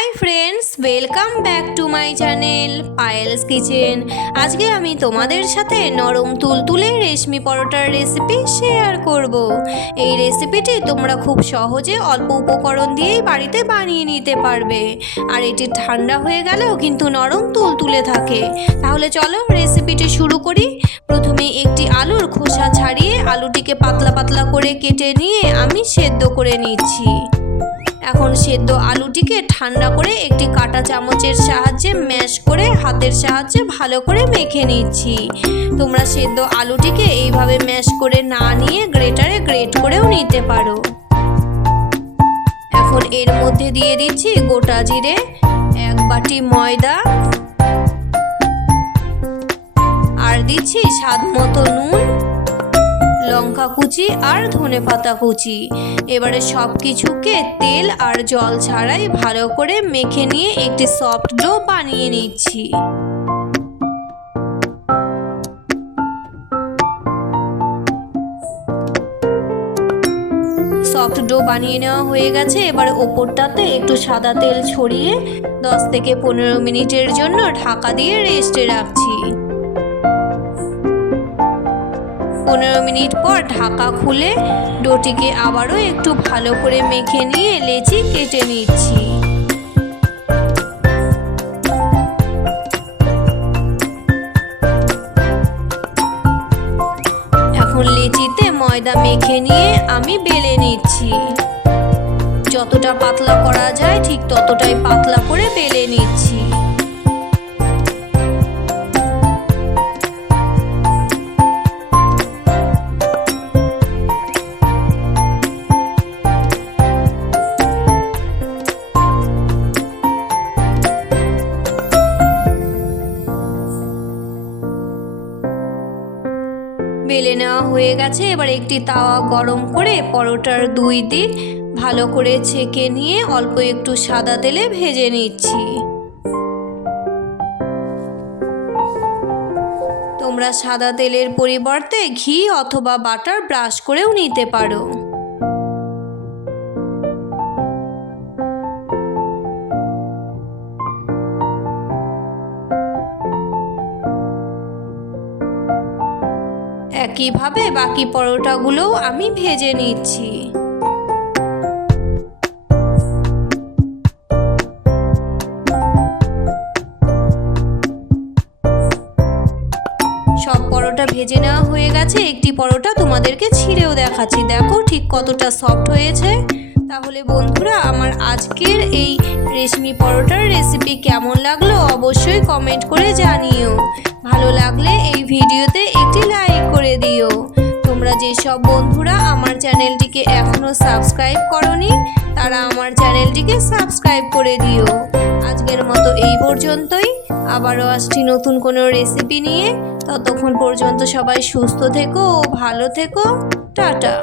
Hi friends, welcome back to my channel Payel's kitchen. আজকে আমি তোমাদের সাথে নরম তুলতুলে রেশমি পরোটার রেসিপি শেয়ার করব। এই রেসিপিটি তোমরা খুব সহজে অল্প উপকরণ দিয়েই বাড়িতে বানিয়ে নিতে পারবে, আর এটি ঠান্ডা হয়ে গেলেও কিন্তু নরম তুলতুলে থাকে। তাহলে চলো রেসিপিটি শুরু করি। প্রথমে একটি আলুর খোসা ছাড়িয়ে আলুটিকে পাতলা পাতলা করে কেটে নিয়ে আমি সেদ্ধ করে নিচ্ছি। এখন সেদ্ধ আলুটিকে ঠান্ডা করে একটি কাঁটা চামচের সাহায্যে ম্যাশ করে হাতের সাহায্যে ভালো করে মেখে নিচ্ছি। তোমরা সেদ্ধ আলুটিকে এইভাবে ম্যাশ করে না নিয়ে গ্রেটারে গ্রেট করেও নিতে পারো। এখন এর মধ্যে দিয়ে দিচ্ছি গোটা জিরে, 1 বাটি ময়দা, আর দিচ্ছি স্বাদ মতো নুন, লঙ্কা কুচি আর ধনেপাতা কুচি। এবারে সব কিছুকে তেল আর জল ছাড়াই ভালো করে মেখে নিয়ে একটি সফট ডো বানিয়ে নিচ্ছি। সফট ডো বানিয়ে নেওয়া হয়ে গেছে। এবারে ওপরটাতে একটু সাদা তেল ছড়িয়ে 10 থেকে 15 মিনিটের জন্য ঢাকা দিয়ে রেস্টে রাখছি। 15 মিনিট পর ঢাকা খুলে ডোটিকে আবারও একটু ভালো করে মেখে নিয়ে লেচি কেটে নিচ্ছি। এখন লেচিতে ময়দা মেখে নিয়ে আমি বেলে নিচ্ছি। যতটা পাতলা করা যায় ঠিক ততটাই পাতলা করে বেলে নিচ্ছি। বেলে নেওয়া হয়ে গেছে। এবার একটি তাওয়া গরম করে পরোটার 2 দিক ভালো করে ছেঁকে নিয়ে অল্প একটু সাদা তেলে ভেজে নিচ্ছি। তোমরা সাদা তেলের পরিবর্তে ঘি অথবা বাটার ব্রাশ করেও নিতে পারো। একইভাবে বাকি পরোটাগুলোও আমি ভেজে নিচ্ছি। সব পরোটা ভেজে নেওয়া হয়ে গেছে। একটি পরোটা তোমাদেরকে ছিঁড়েও দেখাচ্ছি, দেখো ঠিক কতটা সফট হয়েছে। তাহলে বন্ধুরা, আমার আজকের এই রেশমি পরোটার রেসিপি কেমন লাগলো অবশ্যই কমেন্ট করে জানিও। ভালো লাগলে এই ভিডিওতে একটি লাইক করে দিও। তোমরা যেসব বন্ধুরা আমার চ্যানেলটিকে এখনও সাবস্ক্রাইব করোনি তারা আমার চ্যানেলটিকে সাবস্ক্রাইব করে দিও। আজকের মতো এই পর্যন্তই। আবারও আসছি নতুন কোনো রেসিপি নিয়ে। ততক্ষণ পর্যন্ত সবাই সুস্থ থেকো ও ভালো থেকো। টাটা।